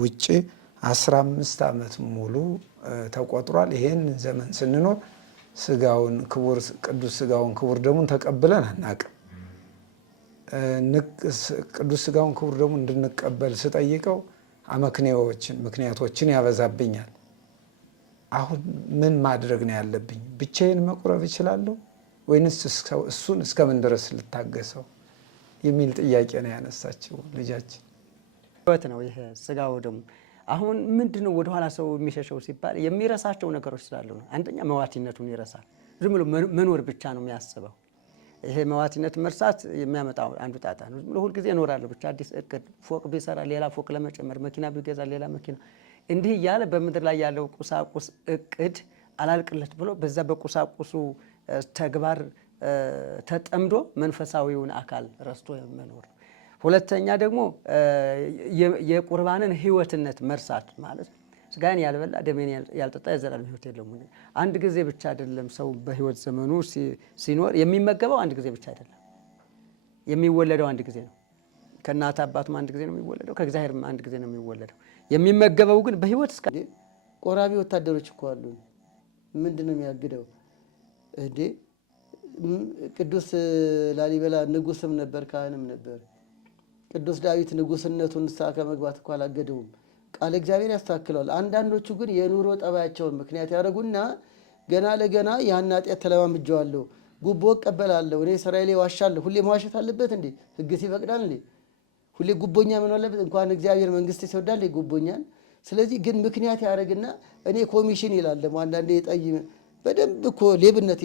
ውጪ 15 ዓመት ሙሉ ተቆጥሯል። ይሄን ዘመን ስንኖር ስጋውን ክቡር ቅዱስ ስጋውን ክቡር ደሙን ተቀብለን አናውቅም። ቅዱስ ስጋውን ክቡር ደሙን እንድንቀበል ስጠይቀው ምክንያቶችን ያበዛብኛል። አሁን ምን ማድረግ ነው ያለብኝ? ብቻዬን መቁረብ እችላለሁ ወይንስ እሱን እስከምን ድረስ ልታገሰው የሚል ጥያቄ ነው ያነሳችው ልጃችን። ህይወት ነው ይሄ ስጋው ደሙ። አሁን ምንድነው ወደኋላ ሰው የሚሸሸው ሲባል የሚረሳቸው ነገሮች ስላሉ ነው። አንደኛ መዋቲነቱን ይረሳል። ዝም ብሎ መኖር ብቻ ነው የሚያስበው። ይሄ መዋቲነት መርሳት የሚያመጣው አንዱ ጣጣ ነው። ዝም ብሎ ሁልጊዜ እኖራለሁ ብቻ አዲስ እቅድ፣ ፎቅ ቢሰራ ሌላ ፎቅ ለመጨመር፣ መኪና ቢገዛ ሌላ መኪና፣ እንዲህ እያለ በምድር ላይ ያለው ቁሳቁስ እቅድ አላልቅለት ብሎ በዛ በቁሳቁሱ ተግባር ተጠምዶ መንፈሳዊውን አካል ረስቶ መኖር። ሁለተኛ ደግሞ የቁርባንን ህይወትነት መርሳት ማለት ስጋን ያልበላ ደሜን ያልጠጣ የዘላለም ህይወት የለውም። አንድ ጊዜ ብቻ አይደለም ሰው በህይወት ዘመኑ ሲኖር የሚመገበው አንድ ጊዜ ብቻ አይደለም። የሚወለደው አንድ ጊዜ ነው። ከእናት አባቱም አንድ ጊዜ ነው የሚወለደው፣ ከእግዚአብሔርም አንድ ጊዜ ነው የሚወለደው። የሚመገበው ግን በህይወት እስከ ቆራቢ ወታደሮች እኮ አሉ። ምንድነው የሚያግደው እንዴ? ቅዱስ ላሊበላ ንጉስም ነበር፣ ካህንም ነበር። ቅዱስ ዳዊት ንጉስነቱን ንስሐ ከመግባት እኮ አላገደውም። ቃል እግዚአብሔር ያስተካክለዋል። አንዳንዶቹ ግን የኑሮ ጠባያቸውን ምክንያት ያደረጉና ገና ለገና ያን ኃጢአት ተለማምጄዋለሁ፣ ጉቦ እቀበላለሁ፣ እኔ እስራኤሌ ዋሻለሁ። ሁሌ መዋሸት አለበት እንዴ? ህግስ ይፈቅዳል እንዴ? ሁሌ ጉቦኛ ምን አለበት? እንኳን እግዚአብሔር መንግስት ይወዳል ጉቦኛን። ስለዚህ ግን ምክንያት ያደርግና እኔ ኮሚሽን ይላል ደግሞ አንዳንዴ በደንብ እኮ ሌብነት